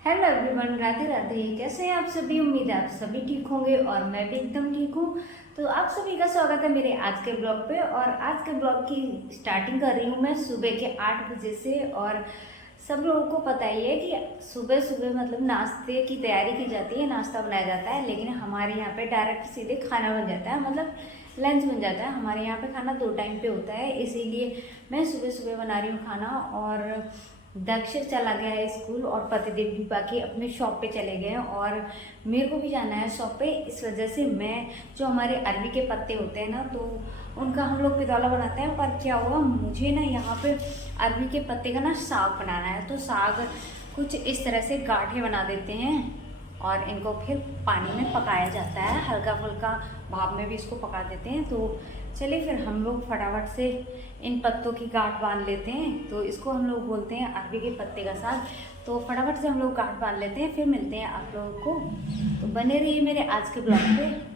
Hello everyone, Radhe Radhe. कैसे हैं आप सभी? उम्मीद है आप सभी ठीक होंगे और मैं भी एकदम ठीक हूँ। तो आप सभी का स्वागत है मेरे आज के ब्लॉग पे। और आज के ब्लॉग की स्टार्टिंग कर रही हूँ मैं सुबह के 8 बजे से। और सब लोगों को पता ही है कि सुबह सुबह मतलब नाश्ते की तैयारी की जाती है, नाश्ता बनाया जाता है। लेकिन हमारे यहाँ पे डायरेक्ट सीधे खाना बन जाता है, मतलब लंच बन जाता है। हमारे यहाँ पे खाना 2 टाइम पे होता है, इसीलिए मैं सुबह सुबह बना रही हूँ खाना। और दक्ष चला गया है स्कूल और पतिदेव भी बाकी अपने शॉप पे चले गए हैं और मेरे को भी जाना है शॉप पे। इस वजह से मैं जो हमारे अरबी के पत्ते होते हैं ना, तो उनका हम लोग पितौला बनाते हैं। पर क्या हुआ, मुझे ना यहाँ पे अरबी के पत्ते का ना साग बनाना है। तो साग कुछ इस तरह से गाढ़े बना देते हैं और इनको फिर पानी में पकाया जाता है, हल्का फुल्का भाप में भी इसको पका देते हैं। तो चलिए फिर हम लोग फटाफट से इन पत्तों की गांठ बांध लेते हैं। तो इसको हम लोग बोलते हैं अरबी के पत्ते का साग। तो फटाफट से हम लोग गांठ बांध लेते हैं, फिर मिलते हैं आप लोगों को। तो बने रहिए मेरे आज के ब्लॉग पे।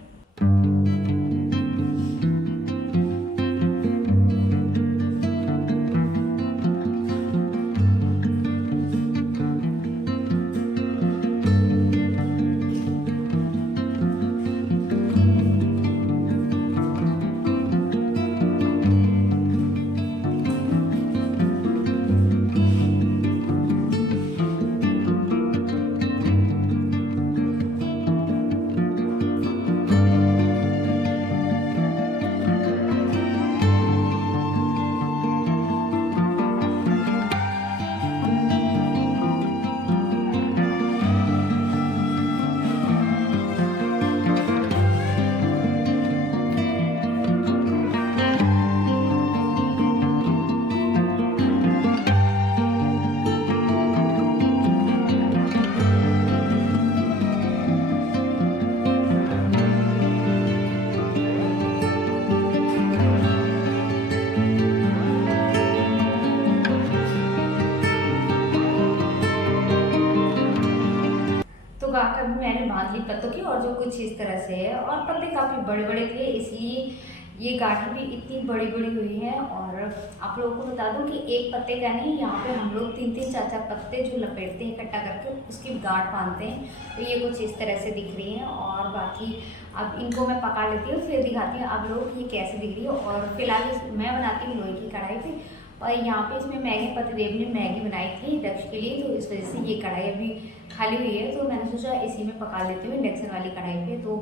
तो गांठ अभी मैंने बांध ली पत्तों की, और जो कुछ इस तरह से है। और पत्ते काफ़ी बड़े बड़े थे, इसलिए ये गांठ भी इतनी बड़ी बड़ी हुई है। और आप लोगों को बता दूं कि एक पत्ते का नहीं, यहाँ पे हम लोग 3 3 4 4 पत्ते जो लपेटते हैं इकट्ठा करके उसकी गांठ बांधते हैं। तो ये कुछ इस तरह से दिख रही है। और बाकी अब इनको मैं पका लेती हूँ, फिर दिखाती हूँ आप लोगों को ये कैसे दिख रही है। और फिलहाल मैं बनाती हूँ लोहे की कढ़ाई पे। और यहाँ पे इसमें मैगी, पतिदेव ने मैगी बनाई थी दक्ष के लिए, तो इस वजह से ये कढ़ाई अभी खाली हुई है। तो मैंने सोचा इसी में पका लेती हूँ इंडक्शन वाली कढ़ाई पे। तो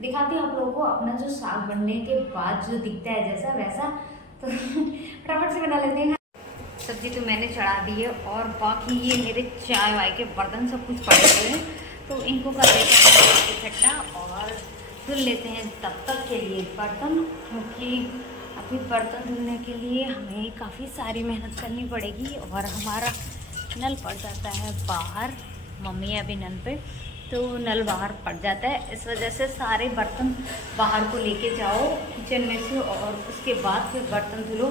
दिखाती हूँ आप लोगों को अपना जो साग बनने के बाद जो दिखता है जैसा वैसा। तो फटाफट से बना लेते हैं। सब्जी तो मैंने चढ़ा दी है और बाकी ये मेरे चाय वाय के बर्तन सब कुछ पड़े हुए हैं, तो इनको कर लेते हैं इकट्ठा और धुल लेते हैं तब तक के लिए बर्तन। क्योंकि अभी बर्तन धुलने के लिए हमें काफ़ी सारी मेहनत करनी पड़ेगी और हमारा नल पड़ जाता है बाहर। मम्मी है अभी नल पे, तो नल बाहर पड़ जाता है। इस वजह से सारे बर्तन बाहर को लेके जाओ किचन में से और उसके बाद फिर बर्तन धुलो।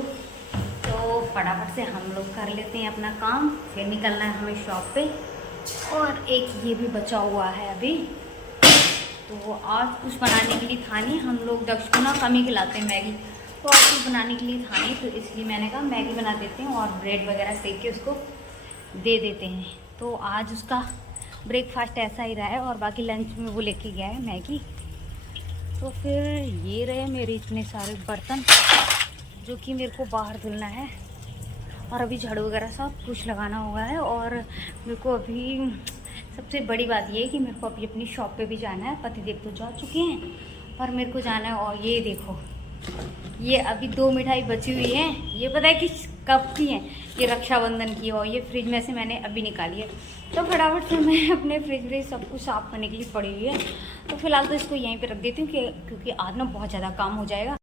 तो फटाफट से हम लोग कर लेते हैं अपना काम, फिर निकलना है हमें शॉप पे। और एक ये भी बचा हुआ है अभी, तो आज कुछ बनाने के लिए था नहीं। हम लोग दक्ष को ना कम ही खिलाते हैं मैगी, तो आज कुछ बनाने के लिए था नहीं, तो इसलिए मैंने कहा मैगी बना देते हैं और ब्रेड वगैरह सेक के उसको दे देते हैं। तो आज उसका ब्रेकफास्ट ऐसा ही रहा है और बाकी लंच में वो लेके गया है मैगी। तो फिर ये रहे मेरे इतने सारे बर्तन जो कि मेरे को बाहर धुलना है। और अभी झाड़ू वगैरह सब कुछ लगाना हुआ है। और मेरे को अभी सबसे बड़ी बात ये है कि मेरे को अभी अपनी शॉप पे भी जाना है। पतिदेव तो जा चुके हैं पर मेरे को जाना है। और ये देखो, ये अभी 2 मिठाई बची हुई है। ये पता है कि कब की है? ये रक्षाबंधन की। और ये फ्रिज में से मैंने अभी निकाली है। तो फटाफट से मैं अपने फ्रिज में सब कुछ साफ़ करने के लिए पड़ी हुई है। तो फिलहाल तो इसको यहीं पे रख देती हूँ क्योंकि आज ना बहुत ज़्यादा काम हो जाएगा,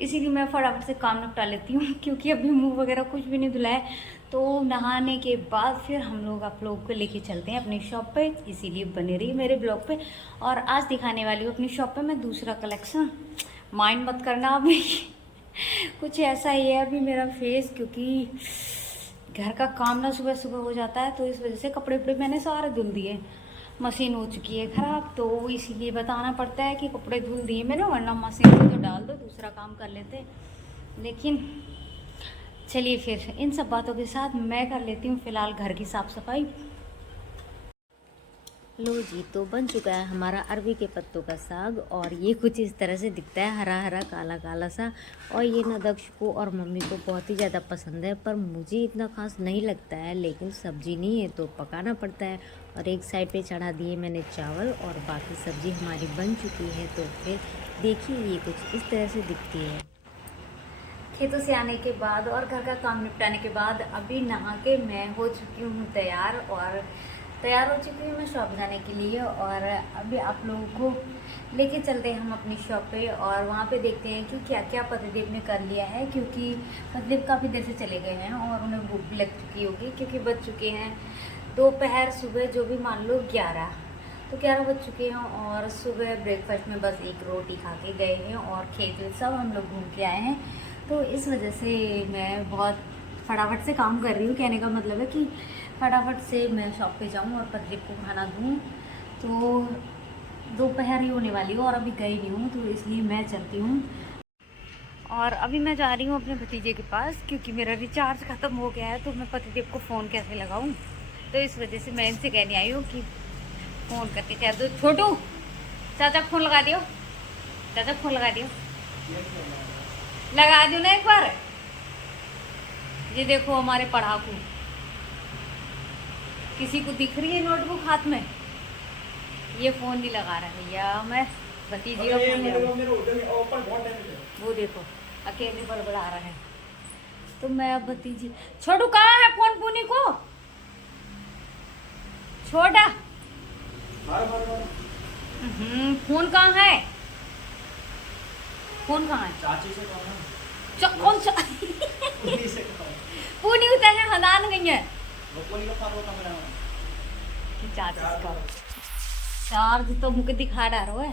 इसीलिए मैं फटाफट से काम निपटा लेती हूँ। क्योंकि अभी मुंह वगैरह कुछ भी नहीं धुला है। तो नहाने के बाद फिर हम लोग आप लोगों को लेके चलते हैं अपनी शॉप पे, इसीलिए बने रही मेरे ब्लॉग पे। और आज दिखाने वाली हूँ अपनी शॉप पे मैं दूसरा कलेक्शन। माइंड मत करना अभी कुछ ऐसा ही है अभी मेरा फेस, क्योंकि घर का काम ना सुबह सुबह हो जाता है। तो इस वजह से कपड़े वपड़े मैंने सारे धुल दिए, मशीन हो चुकी है ख़राब, तो इसीलिए बताना पड़ता है कि कपड़े धुल दिए मैंने, वरना मशीन में तो डाल दो दूसरा काम कर लेते। लेकिन चलिए फिर इन सब बातों के साथ मैं कर लेती हूँ फ़िलहाल घर की साफ़ सफाई। लो जी, तो बन चुका है हमारा अरबी के पत्तों का साग और ये कुछ इस तरह से दिखता है, हरा हरा काला काला सा। और ये ना दक्ष को और मम्मी को बहुत ही ज़्यादा पसंद है, पर मुझे इतना खास नहीं लगता है, लेकिन सब्जी नहीं है तो पकाना पड़ता है। और एक साइड पे चढ़ा दिए मैंने चावल और बाकी सब्जी हमारी बन चुकी है। तो फिर देखिए ये कुछ इस तरह से दिखती है। खेतों से आने के बाद और घर का काम निपटाने के बाद अभी नहा के मैं हो चुकी हूँ तैयार और तैयार हो चुकी हूँ मैं शॉप जाने के लिए। और अभी आप लोगों को लेके चलते हैं हम अपनी शॉप पे और वहाँ पे देखते हैं कि क्या क्या पतिदेव ने कर लिया है, क्योंकि पतिदेव काफ़ी देर से चले गए हैं और उन्हें भूख भी लग चुकी होगी, क्योंकि बज चुके हैं दोपहर सुबह जो भी मान लो 11, तो 11 बज चुके हैं। और सुबह ब्रेकफास्ट में बस एक रोटी खा के गए हैं और खेत सब हम लोग घूम के आए हैं। तो इस वजह से मैं बहुत फटाफट से काम कर रही हूँ। कहने का मतलब है कि फटाफट से मैं शॉप पे जाऊँ और पतिदेव को खाना दूँ। तो दोपहर ही होने वाली हो और अभी गई नहीं हूँ, तो इसलिए मैं चलती हूँ। और अभी मैं जा रही हूँ अपने भतीजे के पास, क्योंकि मेरा रिचार्ज ख़त्म हो गया है, तो मैं पतिदेव को फ़ोन कैसे लगाऊँ। तो इस वजह से मैं इनसे कहने आई हूँ कि फ़ोन करके कह दो, छोटू चाचा फ़ोन लगा दियो, चाचा फ़ोन लगा दियो, लगा दो ना एक बार। ये देखो हमारे पढ़ाकू, किसी को दिख रही है नोटबुक हाथ में, ये फ़ोन नहीं लगा रहा भैया। मैं भतीजी का फ़ोन ले रहा हूँ, वो देखो अकेले बड़बड़ा रहा है। तो मैं अब भतीजी, छोटू कहाँ है फ़ोन पूनी को, छोटा फ़ोन कहाँ है, फ़ोन कहाँ है, चाची से कहो कौन सा पूनी उतर है हदान गई है वो कोनी का फोन होता मेरा कि चार्ज का चार्ज तो मुझे दिखा रहा है।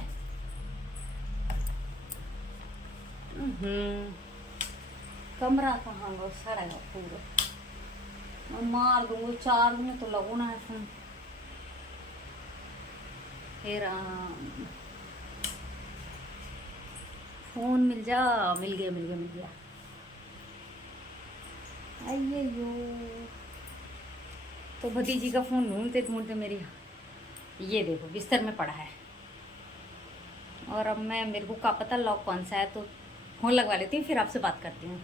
कमरा कहाँ गो सड़ेगा पूरा, मैं मार दूंगा चार्ज में तो लगो ना है फोन। हे राम, फोन मिल जा, मिल गया मिल गया मिल गया। आइए यो, तो भतीजी का फ़ोन ढूंढते ढूंढते मेरी ये देखो बिस्तर में पड़ा है। और अब मैं, मेरे को क्या पता लॉक कौन सा है, तो फ़ोन लगवा लेती हूँ, फिर आपसे बात करती हूँ।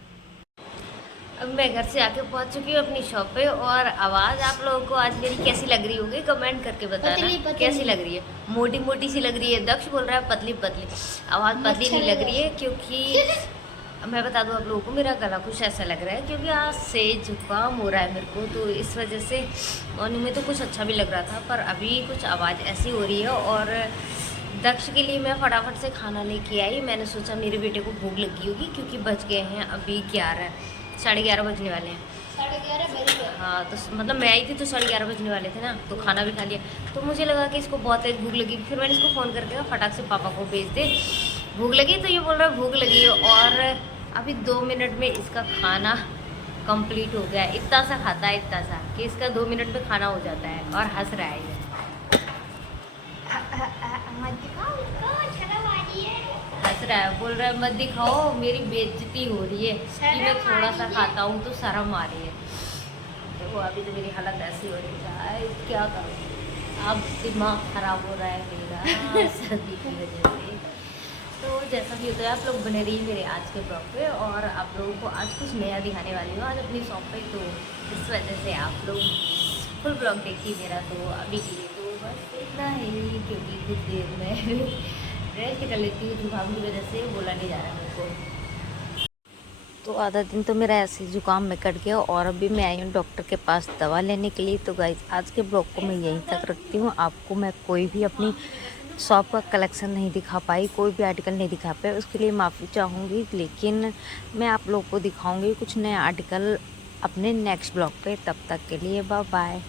अब मैं घर से आके पहुँच चुकी हूँ अपनी शॉप पे। और आवाज़ आप लोगों को आज मेरी कैसी लग रही होगी कमेंट करके बताना, कैसी लग रही है। मोटी मोटी सी लग रही है, दक्ष बोल रहा है पतली पतली, आवाज़ पतली नहीं लग रही है, क्योंकि मैं बता दूं आप लोगों को, मेरा गला कुछ ऐसा लग रहा है, क्योंकि आज से जुकाम हो रहा है मेरे को, तो इस वजह से मॉर्निंग में तो कुछ अच्छा भी लग रहा था, पर अभी कुछ आवाज़ ऐसी हो रही है। और दक्ष के लिए मैं फटाफट से खाना लेके आई। मैंने सोचा मेरे बेटे को भूख लगी होगी, क्योंकि बज गए हैं अभी 11, 11:30 बजने वाले हैं। 11:30 बज गए, हाँ। तो मतलब मैं आई थी तो 11:30 बजने वाले थे ना, तो खाना भी खा लिया। तो मुझे लगा कि इसको बहुत तेज भूख लगी, फिर मैंने इसको फ़ोन करके फटाक से पापा को भेज दे, भूख लगी। तो ये बोल रहा है भूख लगी है, और अभी 2 मिनट में इसका खाना कंप्लीट हो गया। इतना सा खाता है, इतना सा कि इसका 2 मिनट में खाना हो जाता है, और हंस रहा है ये। हंस रहा है, बोल रहा है मत दिखाओ, मेरी बेइज्जती हो रही है कि मैं थोड़ा सा खाता हूँ तो शर्म आ रही है। देखो अभी तो मेरी हालत ऐसी हो रही है, क्या करूँ, अब दिमाग ख़राब हो रहा है मेरा सर्दी की वजह से। तो जैसा भी होता है आप लोग बने रहिए मेरे आज के ब्लॉग पे, और आप लोगों को आज कुछ नया दिखाने वाली हूँ आज अपनी शॉप पे, तो इस वजह से आप लोग फुल ब्लॉग देखिए मेरा। तो अभी के लिए तो बस इतना ही, क्योंकि कुछ देर में रेस्ट कर लेती हूँ, जुकाम की वजह से बोला नहीं जा रहा मेरे को। तो आधा दिन तो मेरा ऐसे जुकाम में कट गया, और अभी मैं आई हूँ डॉक्टर के पास दवा लेने के लिए। तो गाइस आज के ब्लॉग को मैं यहीं तक रखती हूँ। आपको मैं कोई भी अपनी शॉप का कलेक्शन नहीं दिखा पाई, कोई भी आर्टिकल नहीं दिखा पाई, उसके लिए माफ़ी चाहूँगी। लेकिन मैं आप लोग को दिखाऊँगी कुछ नया आर्टिकल अपने नेक्स्ट ब्लॉग पे। तब तक के लिए बाय बाय।